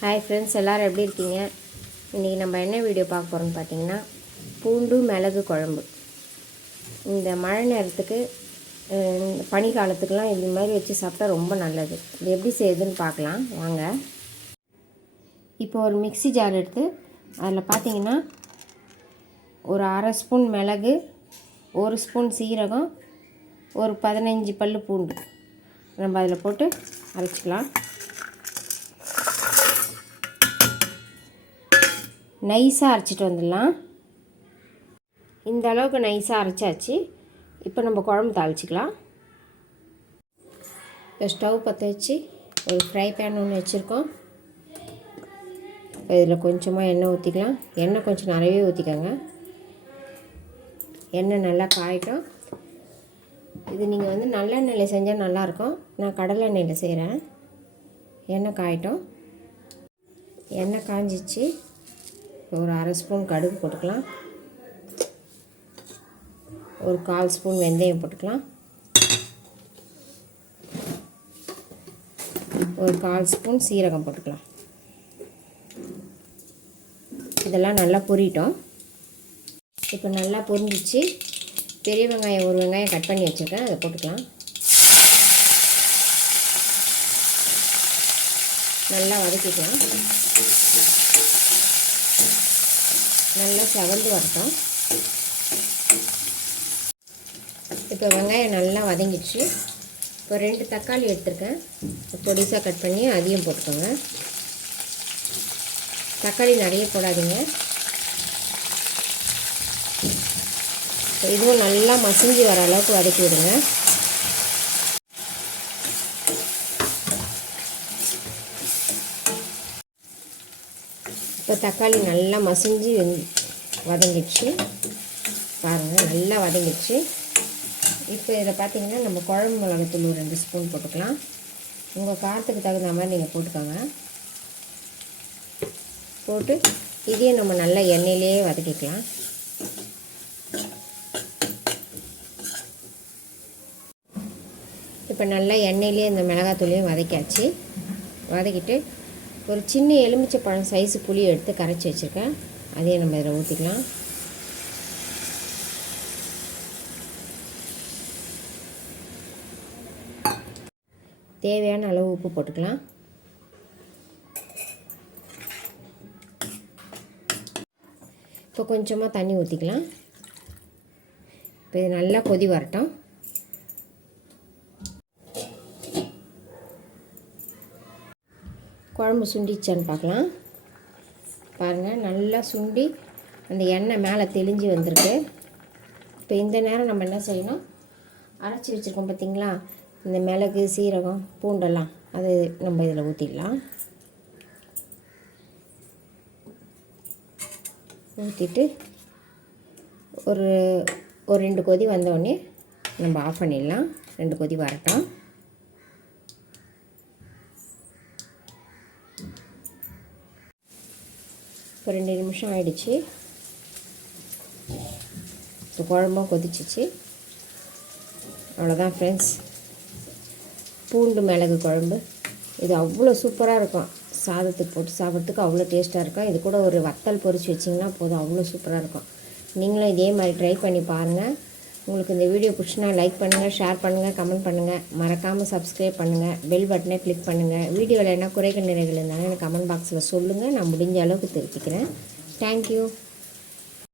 Hi friends எல்லோரும் எப்படி இருக்கீங்க? இன்றைக்கி நம்ம என்ன வீடியோ பார்க்க போகிறோம்னு பார்த்தீங்கன்னா பூண்டு மிளகு குழம்பு. இந்த மழை நேரத்துக்கு பனி காலத்துக்கெலாம் இது மாதிரி வச்சு சாப்பிட்டா ரொம்ப நல்லது. இது எப்படி செய்யுதுன்னு பார்க்கலாம். வாங்க. இப்போ ஒரு மிக்சி ஜார் எடுத்து அதில் பார்த்தீங்கன்னா ஒரு அரை ஸ்பூன் மிளகு ஒரு ஸ்பூன் சீரகம் ஒரு பதினஞ்சு பல்லு பூண்டு. நம்ம அதில் போட்டு அரைச்சிக்கலாம். நைஸாக அரைச்சிட்டு வந்துடலாம். இந்த அளவுக்கு நைஸாக அரைச்சாச்சு. இப்போ நம்ம குழம்பு தாளிச்சிக்கலாம். இப்போ ஸ்டவ் பற்ற வச்சு ஒரு ஃப்ரை பேன் ஒன்று வச்சுருக்கோம். இதில் கொஞ்சமாக எண்ணெய் ஊற்றிக்கலாம் எண்ணெய் கொஞ்சம் நிறையவே ஊற்றிக்கோங்க எண்ணெய் நல்லா காயட்டும். இது நீங்கள் வந்து நல்லெண்ணெயில் செஞ்சால் நல்லாயிருக்கும். நான் கடலை எண்ணெயில் செய்கிறேன் எண்ணெய் காயட்டும். எண்ணெய் காஞ்சிச்சு. ஒரு அரை ஸ்பூன் கடுகு போட்டுக்கலாம். ஒரு கால் ஸ்பூன் வெந்தயம் போட்டுக்கலாம். ஒரு கால் ஸ்பூன் சீரகம் போட்டுக்கலாம். இதெல்லாம் நல்லா பொரியட்டோம் இப்போ நல்லா பொரிஞ்சிச்சு. பெரிய வெங்காயம் ஒரு வெங்காயம் கட் பண்ணி வச்சுருக்கேன். அதை போட்டுக்கலாம். நல்லா வதக்கிக்கலாம். நல்லா செவந்து வரட்டும். இப்போ வெங்காயம் நல்லா வதங்கிடுச்சு. இப்போ ரெண்டு தக்காளி எடுத்திருக்கேன். பொடிசாக கட் பண்ணி அதையும் போட்டுக்கோங்க. தக்காளி நிறைய போடாதீங்க. இதுவும் நல்லா மசிஞ்சு வர அளவுக்கு வதக்கி விடுங்க. இப்போ தக்காளி நல்லா மசிஞ்சு வதங்கிடுச்சு. பாருங்கள் நல்லா வதங்கிடுச்சு. இப்போ இதில் பார்த்தீங்கன்னா நம்ம குழம்பு மிளகாத்தூள் ஒரு ரெண்டு ஸ்பூன் போட்டுக்கலாம். உங்கள் காரத்துக்கு தகுந்த மாதிரி நீங்கள் போட்டுக்கோங்க. போட்டு இதையும் நம்ம நல்லா எண்ணெயிலே வதக்கிக்கலாம். இப்போ நல்லா எண்ணெயிலே இந்த மிளகாத்தூளையும் வதக்கியாச்சு. வதக்கிட்டு ஒரு சின்ன எலுமிச்சை பழம் சைஸு புளி எடுத்து கரைச்சி வச்சுருக்கேன். அதையும் நம்ம இதில் ஊற்றிக்கலாம் தேவையான அளவு உப்பு போட்டுக்கலாம். இப்போ கொஞ்சமாக தண்ணி ஊற்றிக்கலாம் இப்போ இது நல்லா கொதி வரட்டும். குழம்பு சுண்டிச்சான்னு பார்க்கலாம். பாருங்கள் நல்லா சுண்டி அந்த எண்ணெய் மேலே தெளிஞ்சு வந்திருக்கு. இப்போ இந்த நேரம் நம்ம என்ன செய்யணும்? அரைச்சி வச்சுருக்கோம் பார்த்தீங்களா? இந்த மிளகு சீரகம் பூண்டெல்லாம். அது நம்ம இதில் ஊற்றிடலாம். ஊற்றிட்டு ஒரு ஒரு ரெண்டு கொதி வந்தோடனே நம்ம ஆஃப் பண்ணிடலாம். ரெண்டு கொதி வரட்டும். இப்போ ரெண்டு நிமிஷம் ஆயிடுச்சு. இப்போ குழம்பும் கொதிச்சிச்சு. அவ்வளோதான் ஃப்ரெண்ட்ஸ் பூண்டு மிளகு குழம்பு. இது அவ்வளோ சூப்பராக இருக்கும். சாதத்துக்கு போட்டு சாப்பிட்றதுக்கு அவ்வளோ டேஸ்ட்டாக இருக்கும். இது கூட ஒரு வத்தல் பொரிச்சு வச்சிங்கன்னா போதும். அவ்வளோ சூப்பராக இருக்கும். நீங்களும் இதே மாதிரி ட்ரை பண்ணி பாருங்கள் உங்களுக்கு இந்த வீடியோ பிடிச்சினா லைக் பண்ணுங்கள் ஷேர் பண்ணுங்கள் கமெண்ட் பண்ணுங்கள் மறக்காமல் சப்ஸ்கிரைப் பண்ணுங்கள் பெல் பட்டனை கிளிக் பண்ணுங்கள் வீடியோவில் என்ன குறைகள் நிறைகள் இருந்தாலும் எனக்கு கமெண்ட் பாக்ஸில் சொல்லுங்கள் நான் முடிஞ்ச அளவுக்கு தெரிவிக்கிறேன். தேங்க்யூ